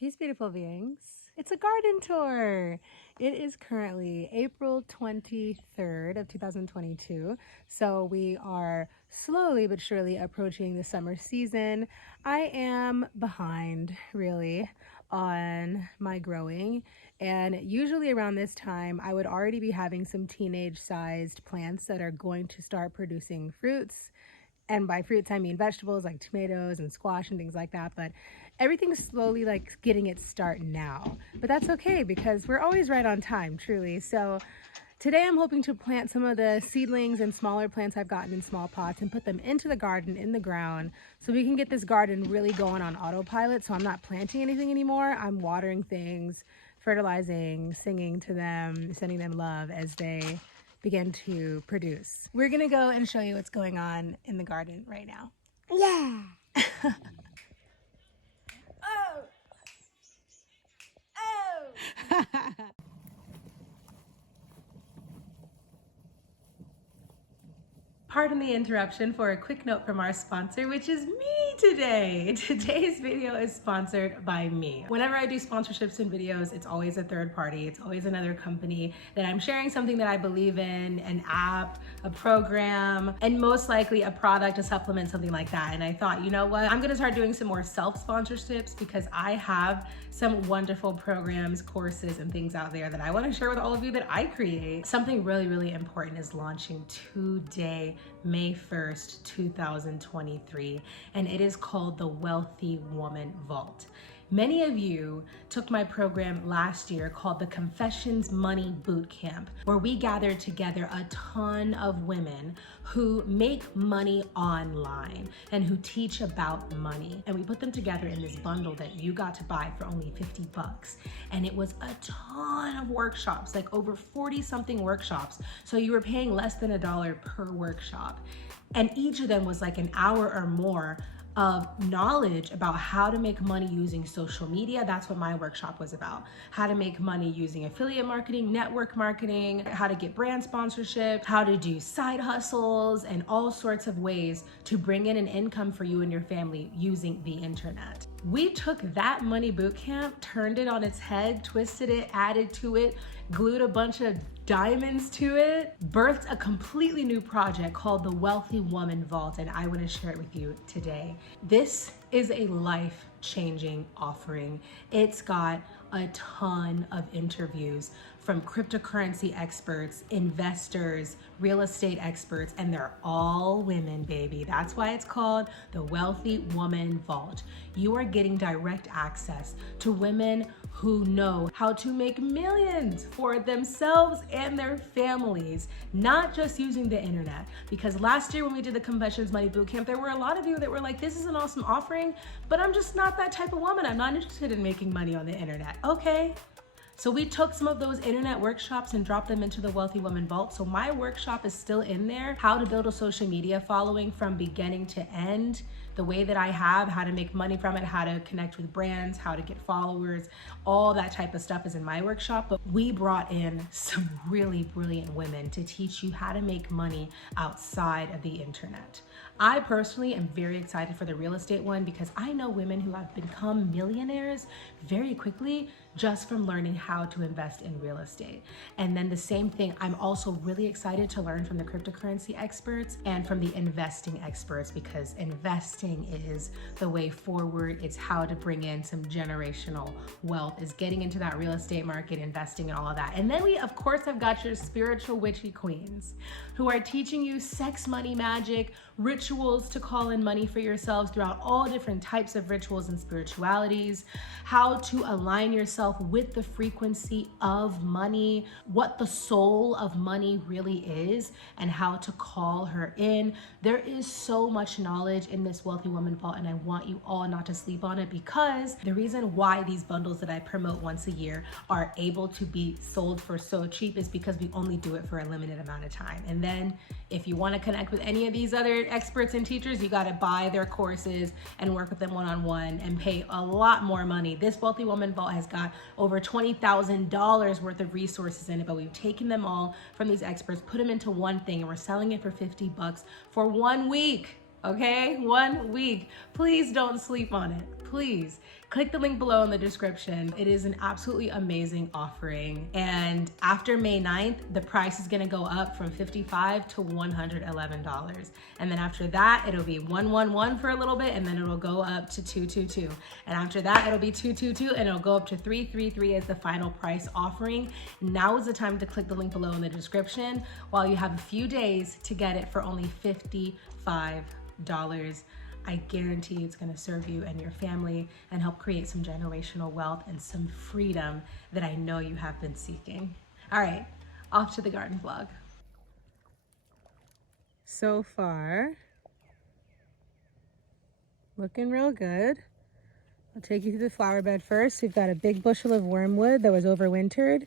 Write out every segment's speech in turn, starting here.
Peace, beautiful beings. It's a garden tour. It is currently April 23rd of 2022. So we are slowly but surely approaching the summer season. I am behind really on my growing, and usually around this time I would already be having some teenage sized plants that are going to start producing fruits. And by fruits I mean vegetables like tomatoes and squash and things like that, but everything's slowly like getting its start now. But that's okay because we're always right on time, truly. So today I'm hoping to plant some of the seedlings and smaller plants I've gotten in small pots and put them into the garden in the ground so we can get this garden really going on autopilot. So I'm not planting anything anymore. I'm watering things, fertilizing, singing to them, sending them love as they begin to produce. We're gonna go and show you what's going on in the garden right now. Yeah. Pardon the interruption for a quick note from our sponsor, which is me today. Today's video is sponsored by me. Whenever I do sponsorships and videos, it's always a third party. It's always another company that I'm sharing something that I believe in, an app, a program, and most likely a product, a supplement, something like that. And I thought, you know what? I'm gonna start doing some more self-sponsorships because I have some wonderful programs, courses, and things out there that I wanna share with all of you that I create. Something really, really important is launching today, May 1st, 2023, and it is called the Wealthy Woman Vault. Many of you took my program last year called the Confessions Money Bootcamp, where we gathered together a ton of women who make money online and who teach about money. And we put them together in this bundle that you got to buy for only 50 bucks. And it was a ton of workshops, like over 40 something workshops. So you were paying less than $1 per workshop. And each of them was like an hour or more of knowledge about how to make money using social media. That's what my workshop was about. How to make money using affiliate marketing, network marketing, how to get brand sponsorship, how to do side hustles, and all sorts of ways to bring in an income for you and your family using the internet. We took that money bootcamp, turned it on its head, twisted it, added to it, glued a bunch of diamonds to it, birthed a completely new project called the Wealthy Woman Vault, and I want to share it with you today. This is a life-changing offering. It's got a ton of interviews from cryptocurrency experts, investors, real estate experts, and they're all women, baby. That's why it's called the Wealthy Woman Vault. You are getting direct access to women who know how to make millions for themselves and their families, not just using the internet. Because last year when we did the Confessions Money Bootcamp, there were a lot of you that were like, this is an awesome offering, but I'm just not that type of woman. I'm not interested in making money on the internet. Okay. So we took some of those internet workshops and dropped them into the Wealthy Woman Vault. So my workshop is still in there. How to build a social media following from beginning to end, the way that I have, how to make money from it, how to connect with brands, how to get followers, all that type of stuff is in my workshop. But we brought in some really brilliant women to teach you how to make money outside of the internet. I personally am very excited for the real estate one because I know women who have become millionaires very quickly just from learning how to invest in real estate. And then the same thing, I'm also really excited to learn from the cryptocurrency experts and from the investing experts, because investing is the way forward. It's how to bring in some generational wealth, is getting into that real estate market, investing and all of that. And then we of course have got your spiritual witchy queens who are teaching you sex, money, magic, rituals to call in money for yourselves throughout all different types of rituals and spiritualities, how to align yourself with the frequency of money, what the soul of money really is, and how to call her in. There is so much knowledge in this Wealthy Woman Vault, and I want you all not to sleep on it, because the reason why these bundles that I promote once a year are able to be sold for so cheap is because we only do it for a limited amount of time. And then if you want to connect with any of these other experts and teachers, you got to buy their courses and work with them one-on-one and pay a lot more money. This Wealthy Woman Vault has got over $20,000 worth of resources in it, but we've taken them all from these experts, put them into one thing, and we're selling it for 50 bucks for 1 week. Okay, 1 week. Please don't sleep on it. please click the link below in the description. It is an absolutely amazing offering. And after May 9th, the price is gonna go up from $55 to $111. And then after that, it'll be $111 for a little bit, and then it'll go up to $222. And after that, it'll be $222, and it'll go up to $333 as the final price offering. Now is the time to click the link below in the description while you have a few days to get it for only $55. I guarantee it's gonna serve you and your family and help create some generational wealth and some freedom that I know you have been seeking. All right, off to the garden vlog. So far, looking real good. I'll take you through the flower bed first. We've got a big bushel of wormwood that was overwintered.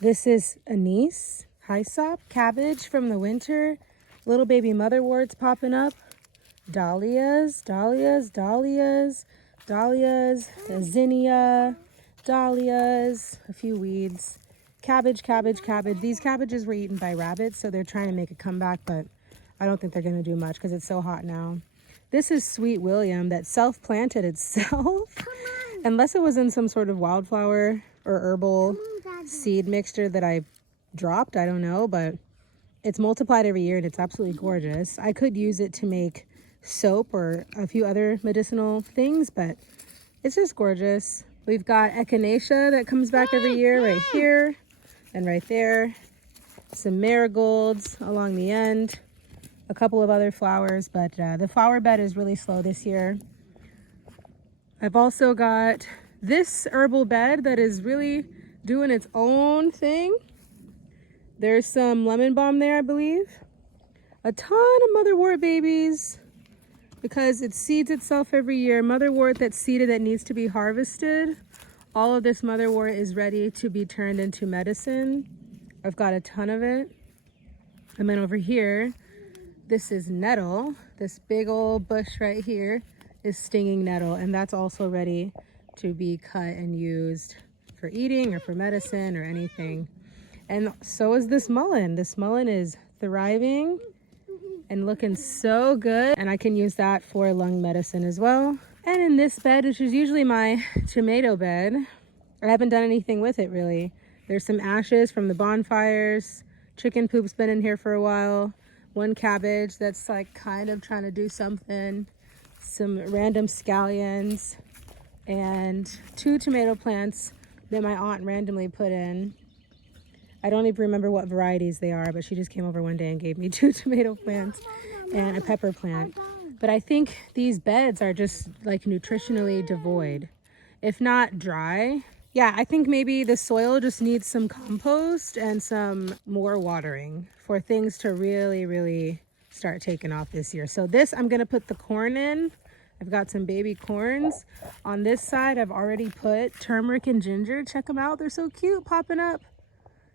This is anise, hyssop, cabbage from the winter, little baby motherworts popping up. Dahlias, zinnia, dahlias, a few weeds, cabbage. These cabbages were eaten by rabbits, so they're trying to make a comeback, but I don't think they're going to do much because it's so hot now. This is Sweet William that self-planted itself, unless it was in some sort of wildflower or herbal seed mixture that I dropped. I don't know, but it's multiplied every year and it's absolutely gorgeous. I could use it to make soap or a few other medicinal things, but it's just gorgeous. We've got echinacea that comes back every year right here and right there. Some marigolds along the end, a couple of other flowers, but the flower bed is really slow this year. I've also got this herbal bed that is really doing its own thing. There's some lemon balm there, I believe. A ton of motherwort babies, because it seeds itself every year. Motherwort that's seeded that needs to be harvested. All of this motherwort is ready to be turned into medicine. I've got a ton of it. And then over here, this is nettle. This big old bush right here is stinging nettle, and that's also ready to be cut and used for eating or for medicine or anything. And so is this mullein. This mullein is thriving and looking so good, and I can use that for lung medicine as well. And in this bed, which is usually my tomato bed, I haven't done anything with it really. There's some ashes from the bonfires. Chicken poop's been in here for a while. One cabbage that's like kind of trying to do something. Some random scallions, and 2 tomato plants that my aunt randomly put in. I don't even remember what varieties they are, but she just came over one day and gave me 2 tomato plants and a pepper plant. But I think these beds are just like nutritionally devoid, if not dry. Yeah, I think maybe the soil just needs some compost and some more watering for things to really start taking off this year. So this, I'm gonna put the corn in. I've got some baby corns. On this side, I've already put turmeric and ginger. Check them out, they're so cute, popping up.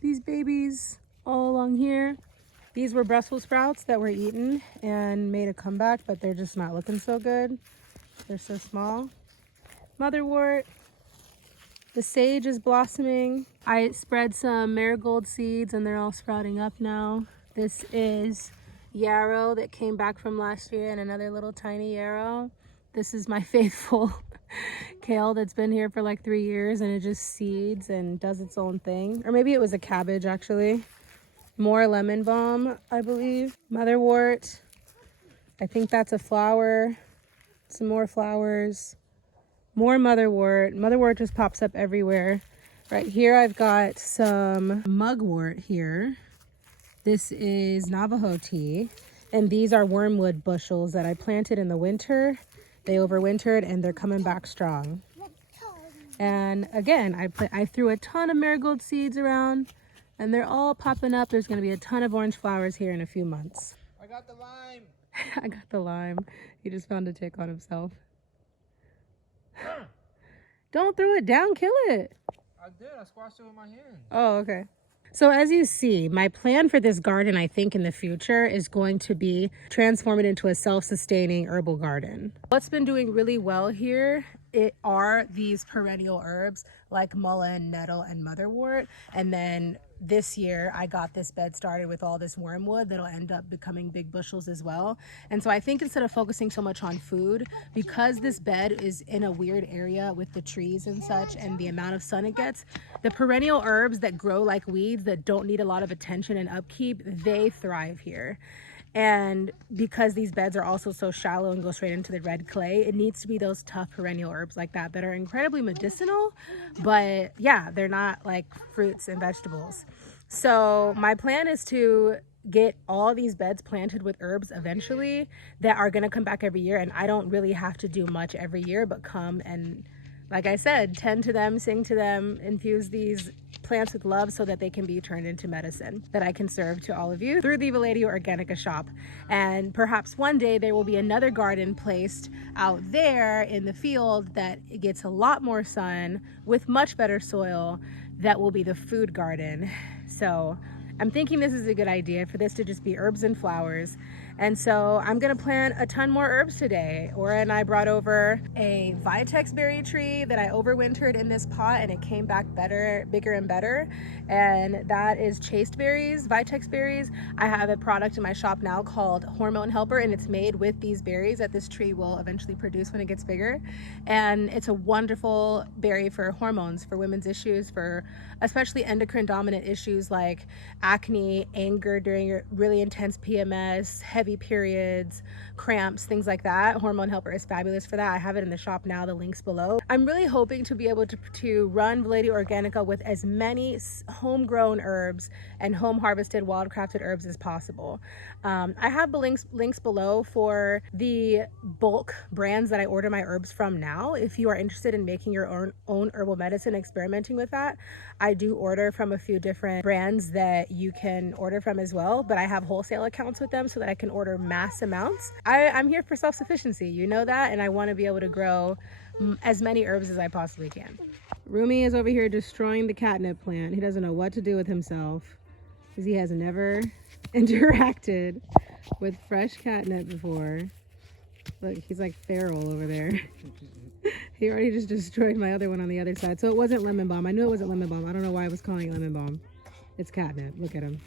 These babies all along here. These were Brussels sprouts that were eaten and made a comeback, but they're just not looking so good. They're so small. Motherwort. The sage is blossoming. I spread some marigold seeds and they're all sprouting up now. This is yarrow that came back from last year, and another little tiny yarrow. This is my faithful kale that's been here for like 3 years, and it just seeds and does its own thing. Or maybe it was a cabbage actually. More lemon balm, I believe. Motherwort. I think that's a flower. Some more flowers. More motherwort. Motherwort just pops up everywhere. Right here I've got some mugwort here. This is Navajo tea, and these are wormwood bushels that I planted in the winter. They overwintered and they're coming back strong. And again, I threw a ton of marigold seeds around and they're all popping up. There's gonna be a ton of orange flowers here in a few months. I got the lime. I got the lime. He just found a tick on himself. Don't throw it down, kill it. I did, I squashed it with my hand. Oh, okay. So as you see, my plan for this garden, I think in the future, is going to be transform it into a self-sustaining herbal garden. What's been doing really well here are these perennial herbs like mullein, nettle, and motherwort. And then this year I got this bed started with all this wormwood that'll end up becoming big bushels as well. And so I think instead of focusing so much on food, because this bed is in a weird area with the trees and such and the amount of sun it gets, the perennial herbs that grow like weeds that don't need a lot of attention and upkeep, they thrive here. And because these beds are also so shallow and go straight into the red clay, it needs to be those tough perennial herbs like that are incredibly medicinal, but yeah, they're not like fruits and vegetables. So my plan is to get all these beds planted with herbs eventually that are going to come back every year, and I don't really have to do much every year but come and, like I said, tend to them, sing to them, infuse these plants with love so that they can be turned into medicine that I can serve to all of you through the Valedio Organica shop. And perhaps one day there will be another garden placed out there in the field that gets a lot more sun with much better soil. That will be the food garden. So I'm thinking this is a good idea for this to just be herbs and flowers. And so I'm gonna plant a ton more herbs today. Ora and I brought over a Vitex berry tree that I overwintered in this pot, and it came back better, bigger and better. And that is chaste berries, Vitex berries. I have a product in my shop now called Hormone Helper, and it's made with these berries that this tree will eventually produce when it gets bigger. And it's a wonderful berry for hormones, for women's issues, for especially endocrine dominant issues like acne, anger during your really intense PMS, heavy periods, cramps, things like that. Hormone Helper is fabulous for that. I have it in the shop now, the link's below. I'm really hoping to be able to run Valedio Organica with as many homegrown herbs and home harvested wild crafted herbs as possible. I have the links below for the bulk brands that I order my herbs from now. If you are interested in making your own herbal medicine, experimenting with that, I do order from a few different brands that you can order from as well, but I have wholesale accounts with them so that I can order mass amounts. I'm here for self-sufficiency, you know that, and I want to be able to grow as many herbs as I possibly can. Rumi is over here destroying the catnip plant. He doesn't know what to do with himself because he has never interacted with fresh catnip before. Look, he's like feral over there. He already just destroyed my other one on the other side. So it wasn't lemon balm. I knew it wasn't lemon balm. I don't know why I was calling it lemon balm. It's catnip. Look at him.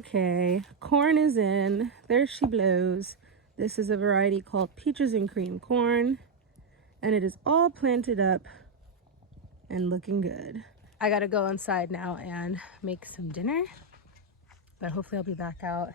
Okay, corn is in. There she blows. This is a variety called Peaches and Cream Corn, and it is all planted up and looking good. I gotta go inside now and make some dinner, but hopefully I'll be back out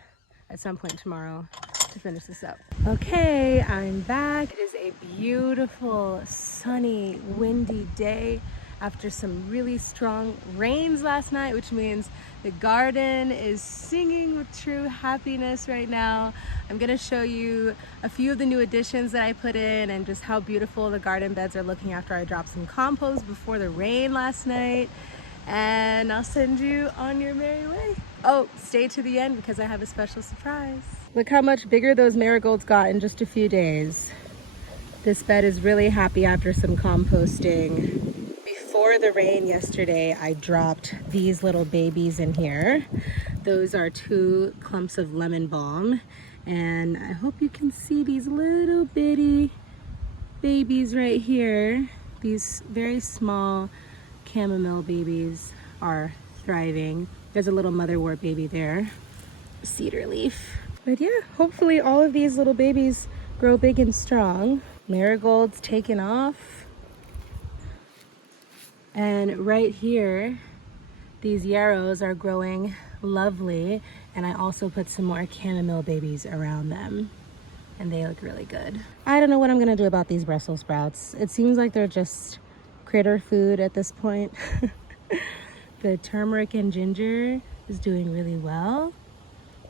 at some point tomorrow to finish this up. Okay, I'm back. It is a beautiful, sunny, windy day after some really strong rains last night, which means the garden is singing with true happiness right now. I'm gonna show you a few of the new additions that I put in and just how beautiful the garden beds are looking after I dropped some compost before the rain last night. And I'll send you on your merry way. Oh, stay to the end because I have a special surprise. Look how much bigger those marigolds got in just a few days. This bed is really happy after some composting. Before the rain yesterday, I dropped these little babies in here. Those are 2 clumps of lemon balm. And I hope you can see these little bitty babies right here. These very small chamomile babies are thriving. There's a little motherwort baby there, cedar leaf. But yeah, hopefully all of these little babies grow big and strong. Marigolds taken off. And right here, these yarrows are growing lovely. And I also put some more chamomile babies around them. And they look really good. I don't know what I'm gonna do about these Brussels sprouts. It seems like they're just critter food at this point. The turmeric and ginger is doing really well.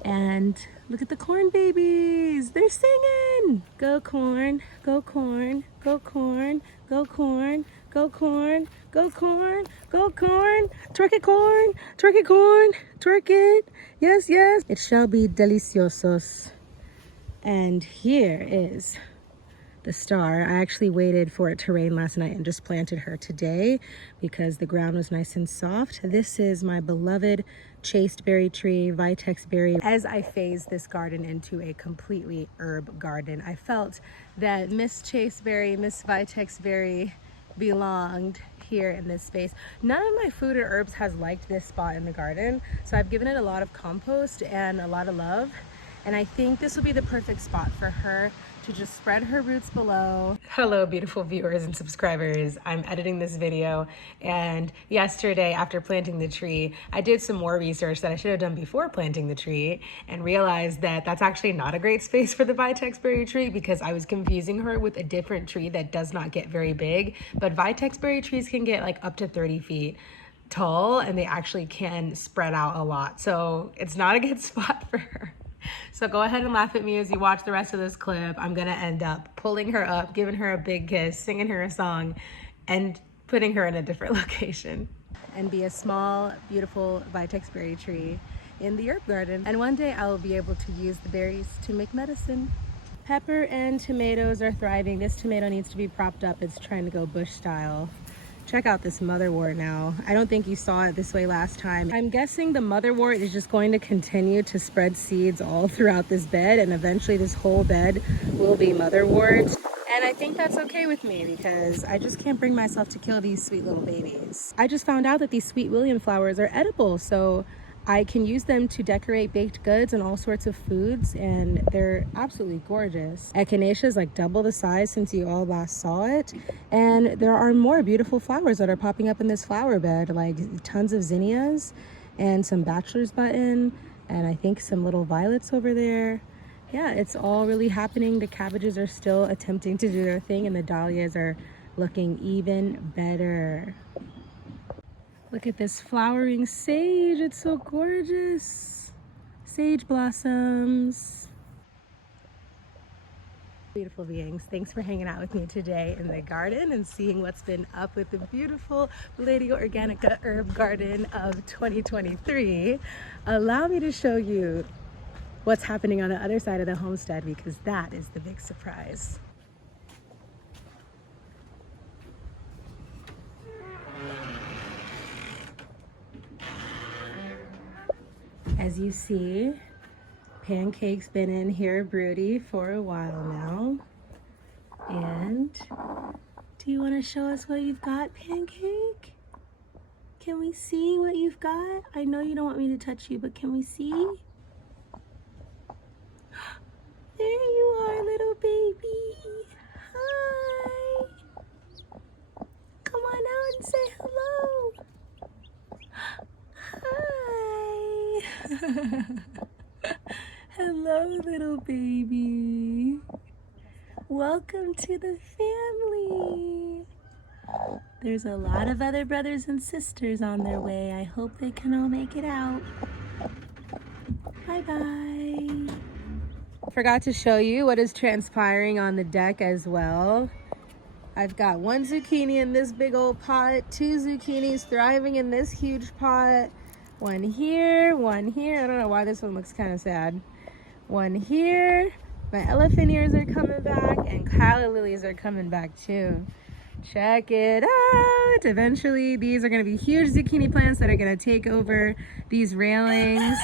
And look at the corn babies. They're singing. Go corn, go corn, go corn, go corn, go corn, go corn, go corn. Twerk it corn, twerk it corn, twerk it. Yes, yes. It shall be deliciosos. And here is the star. I actually waited for it to rain last night and just planted her today because the ground was nice and soft. This is my beloved chasteberry tree, Vitex berry. As I phased this garden into a completely herb garden, I felt that Miss Chasteberry, Miss Vitex berry belonged here in this space. None of my food or herbs has liked this spot in the garden, so I've given it a lot of compost and a lot of love, and I think this will be the perfect spot for her to just spread her roots below. Hello, beautiful viewers and subscribers. I'm editing this video, and yesterday after planting the tree, I did some more research that I should have done before planting the tree and realized that that's actually not a great space for the Vitex berry tree because I was confusing her with a different tree that does not get very big, but Vitex berry trees can get like up to 30 feet tall and they actually can spread out a lot. So it's not a good spot for her. So go ahead and laugh at me as you watch the rest of this clip. I'm gonna end up pulling her up, giving her a big kiss, singing her a song, and putting her in a different location. And be a small, beautiful Vitex berry tree in the herb garden. And one day I will be able to use the berries to make medicine. Pepper and tomatoes are thriving. This tomato needs to be propped up. It's trying to go bush style. Check out this motherwort now. I don't think you saw it this way last time. I'm guessing the motherwort is just going to continue to spread seeds all throughout this bed, and eventually this whole bed will be motherwort. And I think that's okay with me because I just can't bring myself to kill these sweet little babies. I just found out that these Sweet William flowers are edible, so I can use them to decorate baked goods and all sorts of foods, and they're absolutely gorgeous. Echinacea is like double the size since you all last saw it, and there are more beautiful flowers that are popping up in this flower bed, like tons of zinnias and some bachelor's button, and I think some little violets over there. Yeah, it's all really happening. The cabbages are still attempting to do their thing, and the dahlias are looking even better. Look at this flowering sage, it's so gorgeous. Sage blossoms. Beautiful beings, thanks for hanging out with me today in the garden and seeing what's been up with the beautiful Lady Organica herb garden of 2023. Allow me to show you what's happening on the other side of the homestead because that is the big surprise. As you see, Pancake's been in here broody for a while now. And do you want to show us what you've got, Pancake? Can we see what you've got? I know you don't want me to touch you, but can we see? There you are, little baby. Hi. Come on out and say hello. Hi. Hello, little baby. Welcome to the family. There's a lot of other brothers and sisters on their way. I hope they can all make it out. Bye-bye. Forgot to show you what is transpiring on the deck as well. I've got one zucchini in this big old pot, two zucchinis thriving in this huge pot. One here, one here. I don't know why this one looks kind of sad. One here. My elephant ears are coming back, and calla lilies are coming back too. Check it out. Eventually, these are going to be huge zucchini plants that are going to take over these railings.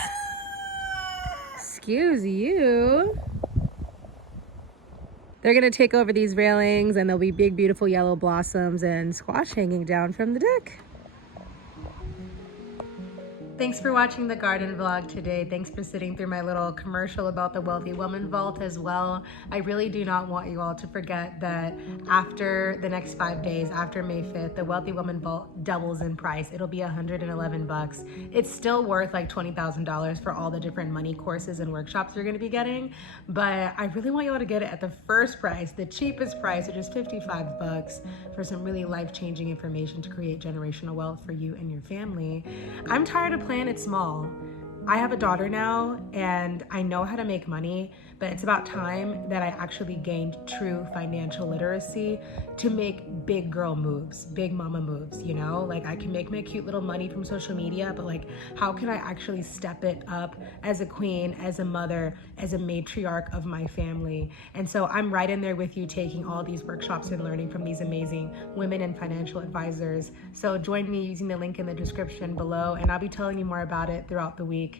Excuse you. They're going to take over these railings, and there'll be big, beautiful yellow blossoms and squash hanging down from the deck. Thanks for watching the garden vlog today. Thanks for sitting through my little commercial about the Wealthy Woman Vault as well. I really do not want you all to forget that after the next 5 days, after May 5th, the Wealthy Woman Vault doubles in price. It'll be $111. It's still worth like $20,000 for all the different money courses and workshops you're gonna be getting, but I really want you all to get it at the first price, the cheapest price, which is $55 for some really life-changing information to create generational wealth for you and your family. I'm tired of playing it small. I have a daughter now and I know how to make money, but it's about time that I actually gained true financial literacy to make big girl moves, big mama moves, you know? Like I can make my cute little money from social media, but like how can I actually step it up as a queen, as a mother, as a matriarch of my family? And so I'm right in there with you taking all these workshops and learning from these amazing women and financial advisors. So join me using the link in the description below and I'll be telling you more about it throughout the week.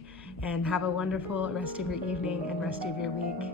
And have a wonderful rest of your evening and rest of your week.